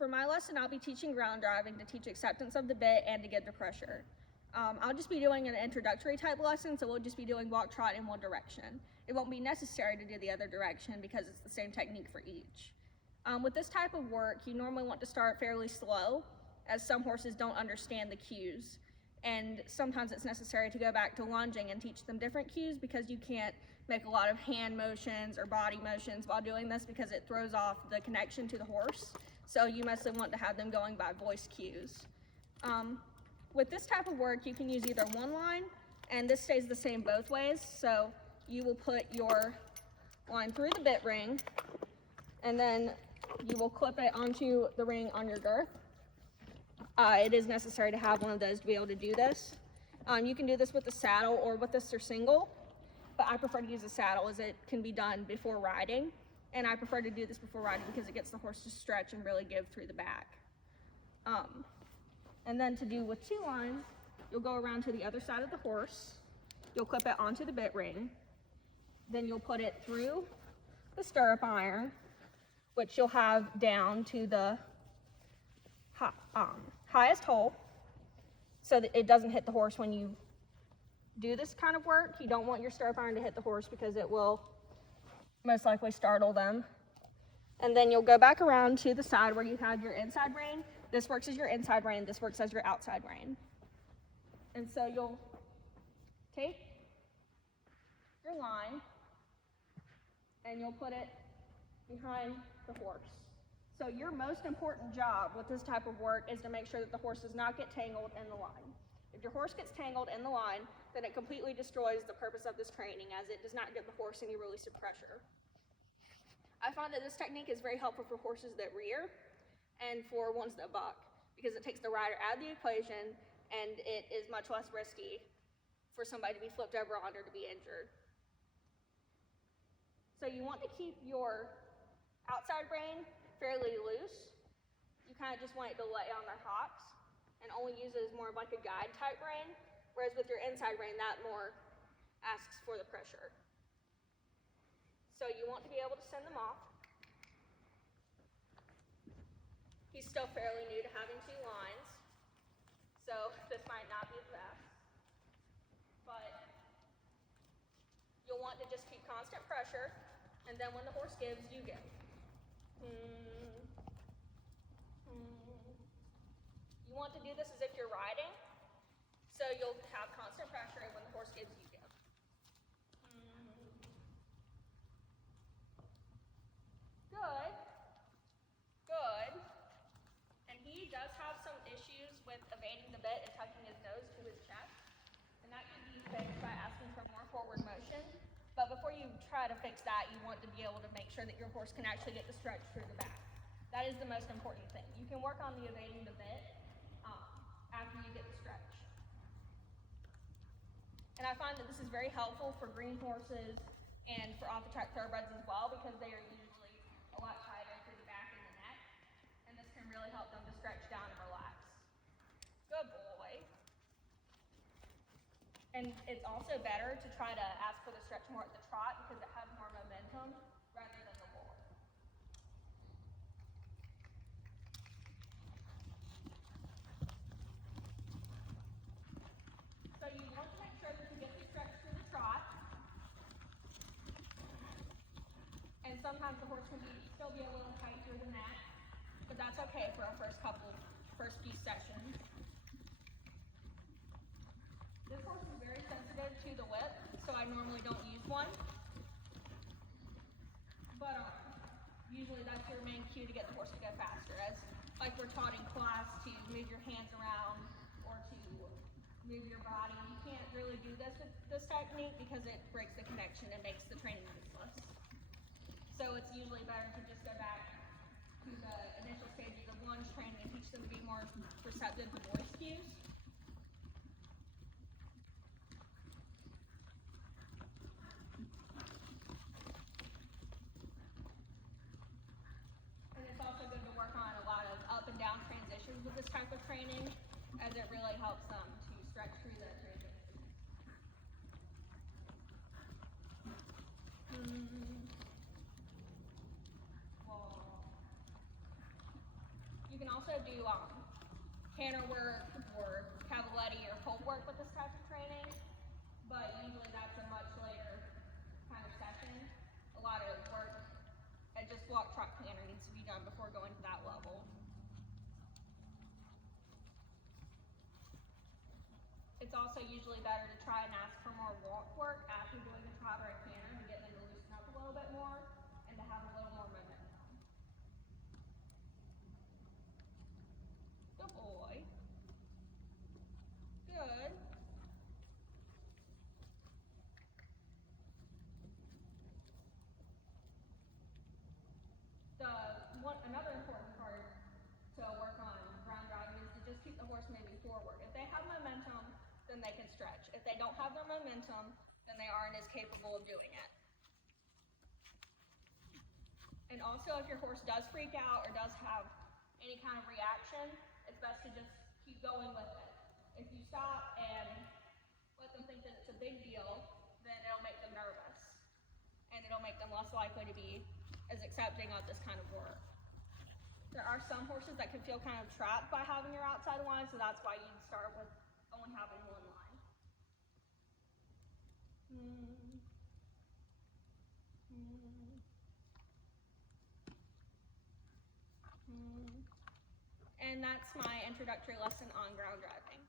For my lesson, I'll be teaching ground driving to teach acceptance of the bit and to get the pressure. I'll just be doing an introductory type lesson, so we'll just be doing walk trot in one direction. It won't be necessary to do the other direction because it's the same technique for each. With this type of work, you normally want to start fairly slow, as some horses don't understand the cues. And sometimes it's necessary to go back to lunging and teach them different cues because you can't make a lot of hand motions or body motions while doing this because it throws off the connection to the horse. So you mostly want to have them going by voice cues. With this type of work, you can use either one line, and this stays the same both ways. So you will put your line through the bit ring, and then you will clip it onto the ring on your girth. It is necessary to have one of those to be able to do this. You can do this with the saddle or with the surcingle, but I prefer to use a saddle as it can be done before riding. And I prefer to do this before riding because it gets the horse to stretch and really give through the back. And then to do with two lines, you'll go around to the other side of the horse. You'll clip it onto the bit ring. Then you'll put it through the stirrup iron, which you'll have down to the highest hole so that it doesn't hit the horse when you do this kind of work. You don't want your stirrup iron to hit the horse because it will most likely startle them. And then you'll go back around to the side where you had your inside rein. This works as your inside rein, this works as your outside rein. And so you'll take your line and you'll put it behind the horse. So your most important job with this type of work is to make sure that the horse does not get tangled in the line. If your horse gets tangled in the line, then it completely destroys the purpose of this training as it does not give the horse any release of pressure. I find that this technique is very helpful for horses that rear and for ones that buck because it takes the rider out of the equation and it is much less risky for somebody to be flipped over on or to be injured. So you want to keep your outside rein fairly loose. You kind of just want it to lay on their hocks and only use it as more of like a guide type rein, whereas with your inside rein, that more asks for the pressure. So you want to be able to send them off. He's still fairly new to having two lines, so this might not be the best. But you'll want to just keep constant pressure, and then when the horse gives, you give. You want to do this as if you're riding, so you'll have constant pressure, and when the horse gives, you give. Good. Good. And he does have some issues with evading the bit and tucking his nose to his chest, and that can be fixed by asking for more forward motion. But before you try to fix that, you want to be able to make sure that your horse can actually get the stretch through the back. That is the most important thing. You can work on the evading the bit after you get the stretch. And I find that this is very helpful for green horses and for off-the-track thoroughbreds as well because they are usually a lot tighter through the back and the neck. And this can really help them to stretch down and relax. Good boy. And it's also better to try to ask for the stretch more at the trot because it has more momentum rather than the roll. So you want to make sure that you get the stretch through the trot. And sometimes the horse can still be a little tight through the neck, but that's okay for our first few sessions. This horse is very sensitive to the whip, so I normally don't use one. But usually that's your main cue to get the horse to go faster. As like we're taught in class to move your hands around or to move your body. You can't really do this with this technique because it breaks the connection and makes the training useless. So it's usually better to just go back to the initial stages of lunge training and teach them to be more receptive to voice cues. With this type of training, as it really helps them to stretch through the transition. You can also do canter work or cavaletti or pole work with this type of training, but usually that's a much later kind of session. A lot of work at just walk, trot, canter needs to be done before going to that level. It's also usually better to try and ask for more walk work after doing a trot or a canter to get them to loosen up a little bit more and to have a little more momentum. Good boy. Good. Another important part to work on ground driving is to just keep the horse moving forward. If they have momentum, then they can stretch. If they don't have their momentum, then they aren't as capable of doing it. And also, if your horse does freak out or does have any kind of reaction, it's best to just keep going with it. If you stop and let them think that it's a big deal, then it'll make them nervous. And it'll make them less likely to be as accepting of this kind of work. There are some horses that can feel kind of trapped by having your outside line, so that's why you'd start with only having one line. And that's my introductory lesson on ground driving.